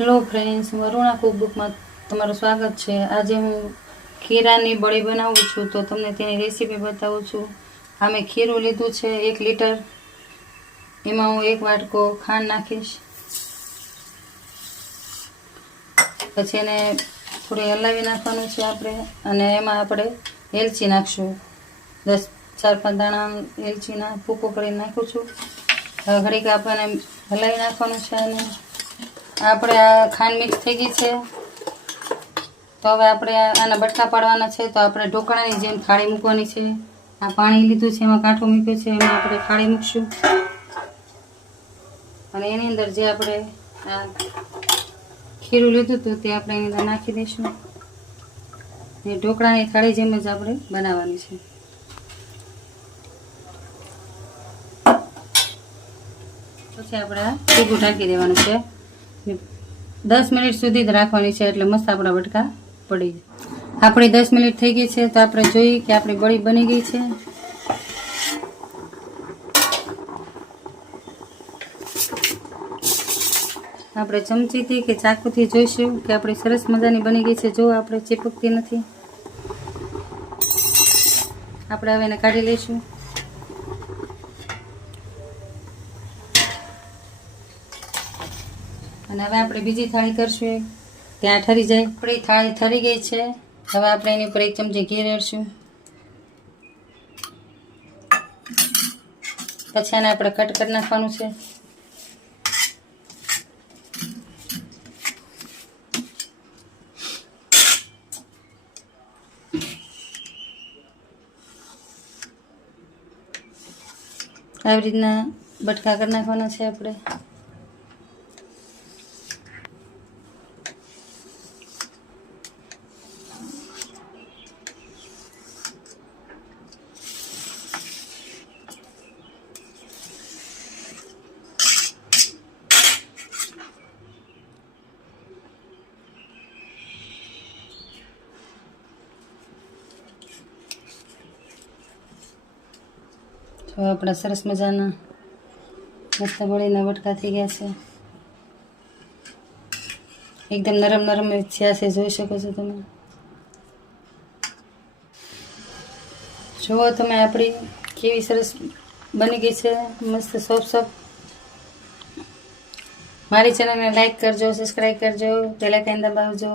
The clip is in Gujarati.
હેલો ફ્રેન્ડ્સ, વરુણા કુકબુકમાં તમારું સ્વાગત છે। આજે હું ખીરાની બળી બનાવું છું, તો તમને તેની રેસીપી બતાવું છું। આ મેં ખીરું લીધું છે 1 લીટર, એમાં હું 1 વાટકો ખાંડ નાખીશ। પછી એને થોડી હલાવી નાખવાનું છે આપણે, અને એમાં આપણે એલચી નાખશું। 4-5 દાણા એલચીના ભૂકો કરીને નાખું છું। હવે ઘડીક આપણને હલાવી નાખવાનું છે। અને આપણે આ ખાંડ મિક્સ થઈ ગઈ છે, તો હવે આપણે આના બટકા પાડવાના છે। તો આપણે ઢોકળાની જેમ થાળી મૂકવાની છે। આ પાણી લીધું છે, એમાં કાંઠો મૂક્યો છે, એમાં આપણે થાળી મૂકશું, અને એની અંદર જે આપણે આ ખીરું લીધું હતું તે આપણે એની અંદર નાખી દઈશું। એ ઢોકળાની થાળી જેમ જ આપણે બનાવવાની છે। પછી આપણે આ સીધું ઢાંકી દેવાનું છે। 10 મિનિટ સુધી જ રાખવાની છે, એટલે મસ્ત આપણા બટકા પડી જાય। આપણી 10 મિનિટ થઈ ગઈ છે, તો આપણે જોઈએ કે આપણી બળી બની ગઈ છે। આપણે ચમચીથી કે ચાકુથી જોઈશું કે આપણી સરસ મજાની બની ગઈ છે। જો આપણે ચીપકતી નથી। આપણે હવે એને કાઢી લઈશું। અને હવે આપણે બીજી થાળી કરશું, ત્યાં ઠરી જાય। આપણી થાળી ઠરી ગઈ છે। હવે આપણે એની ઉપર 1 ચમચી ઘી રેડશું। પછી આને આપણે કટ કરી નાખવાનું છે। આવી રીતના બટકા કરી નાખવાના છે આપણે। તો આપણા સરસ મજાના મસ્ત બળીના બટકા થઈ ગયા છે। એકદમ નરમ નરમ થયા છે, જોઈ શકો છો તમે। જુઓ તમે આપણી કેવી સરસ બની ગઈ છે, મસ્ત સોફ્ટ। મારી ચેનલને લાઈક કરજો, સબસ્ક્રાઈબ કરજો, બેલ આઇકન દબાવજો।